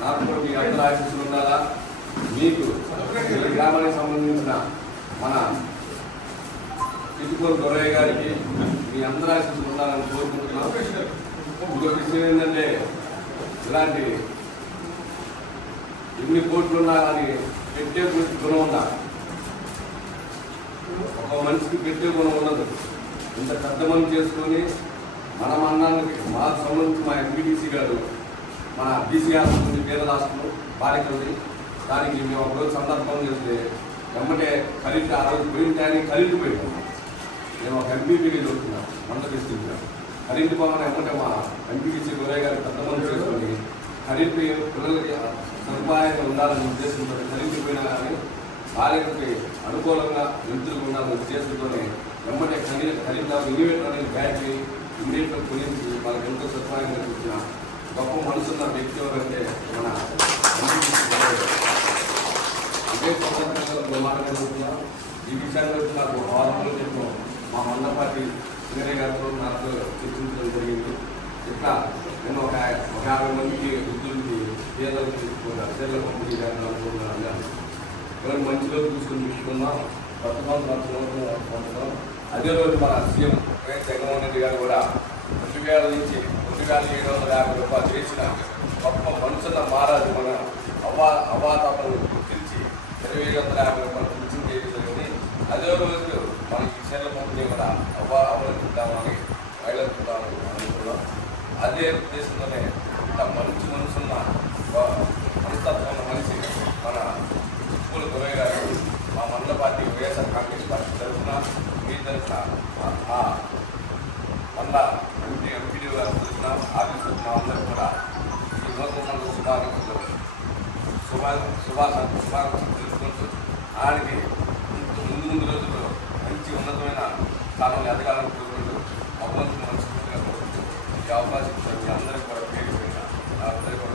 నాకు కూడా మీ అందరూ ఆశీస్సులు ఉండాలా. మీకు ఈ గ్రామానికి సంబంధించిన మన చిట్టుకూరు దొరయ్య గారికి మీ అందరూ ఆశీస్సులు ఉండాలని కోరుకుంటున్నాం. ఇంకో విషయం ఏంటంటే, ఇలాంటి ఎన్ని కోట్లు ఉన్నా కానీ పెట్టే గుణం ఉండాలి. ఒక మనిషికి పెట్టే గుణం ఉండదు. ఇంత పెద్ద మంది చేసుకొని మన అన్నానికి మాకు సంబంధించి మా ఎంపీటీసీ గారు మన బీసీ హాస్పిటల్ పేద రాష్ట్రంలో బాలికలది దానికి మేము ఒకరోజు సందర్భం చేస్తే వెంబటే ఖరీదు ఆ రోజు పోయిన టైంకి ఖరీదు పెట్టుకున్నాం. మేము ఒక ఎంపీటీకి చదువుతున్నాం మందరిస్తున్నాం. ఖరీదు పోమని వెంబటే మా ఎంపీటీసీ దొరయ్య గారు పెద్ద మంది చేసుకొని ఖరీదు పిల్లలకి సదుపాయంగా ఉండాలని ఉద్దేశంతో ఖరీదు పోయినా కానీ బాలికలకి అనుకూలంగా మంత్రులు ఉండాలని చేసుకొని వెంబటే ఖరీదు ఇన్వేటర్ అనేది బ్యాటరీ ఇన్వేటర్ గురించి వాళ్ళకి ఎంతో సదుపాయంగా చూసిన గొప్ప మనసున్న వ్యక్తి ఎవరంటే మన ఇదే సందర్భంగా మాట్లాడుతున్నా. ఈ విషయాన్ని వచ్చి నాకు వారంలో చెప్పాం మా మండపాటి సింగరే గారితో నాకు చర్చించడం జరిగింది. ఇట్లా నేను ఒక 50 మందికి వృద్ధులకి పేదలకు తీసుకున్నాను. పేదల పంపిణీ అనుకుంటున్నాను. ఎవరు మంచిలో చూసుకుని తీసుకున్నాం. కొత్త సంవత్సరం అదే రోజు మన సీఎం జగన్మోహన్ రెడ్డి గారు కూడా 2,000 నుంచి 2,750 రూపాయలు చేసిన గొప్ప మనుషుల మహారాజు మన అవ్వాతాపను గుర్తించి 2,750 రూపాయలు గుర్తించి చేయడం జరిగింది. అదే రోజు మన ఈ చర్యల పంపిణీ కూడా అవ్వనిద్దామని బయలుదేరుతామని అనుకున్నాం. అదే ఉద్దేశంతోనే ఇంత మంచి మనసున్న మనస్తత్వం ఉన్న మనిషి మన చిట్టుకూరు దొరయ్య గారు మా మండల పార్టీ వైఎస్ఆర్ కాంగ్రెస్ పార్టీ తరఫున మీ తరఫున మళ్ళా ఎంపీడీ గారు తరఫున ఆఫీసు అందరూ కూడా ఈ నూతన శుభాకాంక్షలు తెలుసుకుంటూ ఆయనకి ముందు రోజుల్లో మంచి ఉన్నతమైన స్థానంలో ఎదగాలని కోరుకుంటూ భగవంతుని మనస్ఫూర్తిగా కోరుకుంటూ ఈ అవకాశం ఇచ్చారు. మీ అందరికీ కూడా పేరుపోయిన అందరికీ కూడా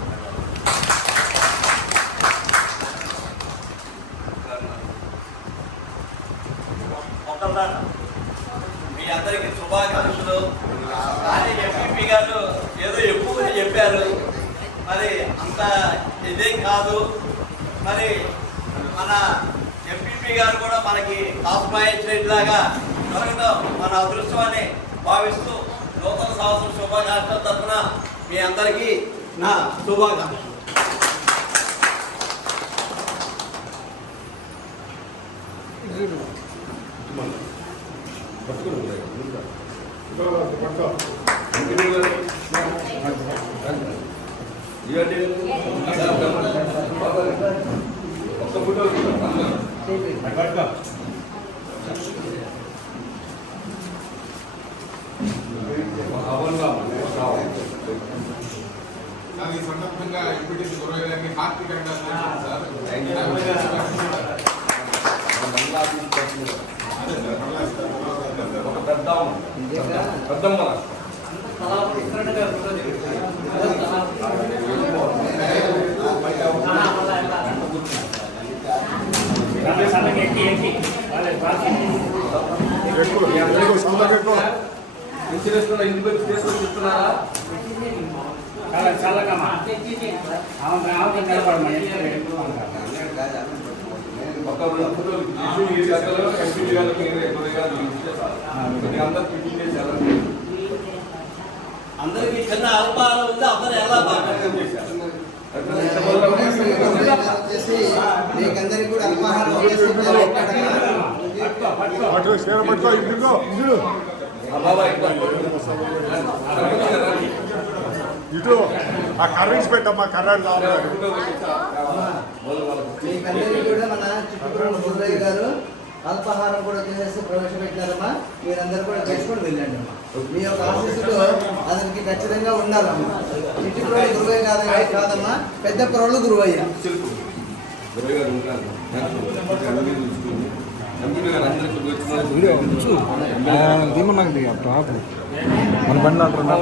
మీ అందరికీ శుభాకాంక్షలు. కానీ ఎంపీపీ గారు ఏదో ఎక్కువగా చెప్పారు, మరి అంత ఇదేం కాదు. మరి మన ఎంపీపీ గారు కూడా మనకి ఆస్పాయించేట్లాగా జరగడం మన అదృష్టం అని భావిస్తూ నూతన సంవత్సరం శుభాకాంక్షల తరఫున మీ అందరికీ నా శుభాకాంక్షలు. ఈ సందర్భంగా ఎంపీటీసీ దొరయ్య గారికి హార్దిక ఇన్సూరెన్స్ ఇంటికి వచ్చి తీసుకొని చెప్తున్నారా? అందరికీ చిన్న అల్పాలు ఉంది. అందరూ ఎలా మీకందరికీ కూడా అల్పాహారం ఇటు ఆ కర్రీస్ పెట్టమ్మా. కర్రీ మీకందరికీ కూడా మన చిట్టుకూరు దొరయ్య గారు అల్పాహారం కూడా చేసేసి ప్రవేశపెట్టారమ్మా. మీరందరూ కూడా చేసుకొని వెళ్ళండి అమ్మా. మీ యొక్క ఆశీస్సులు అతనికి ఖచ్చితంగా ఉండాలమ్మా. చిట్టుకూరు దొరయ్య కాదమ్మా, పెద్ద కుర్రోళ్ళు గురువయ్య. మన బండి అంటున్నా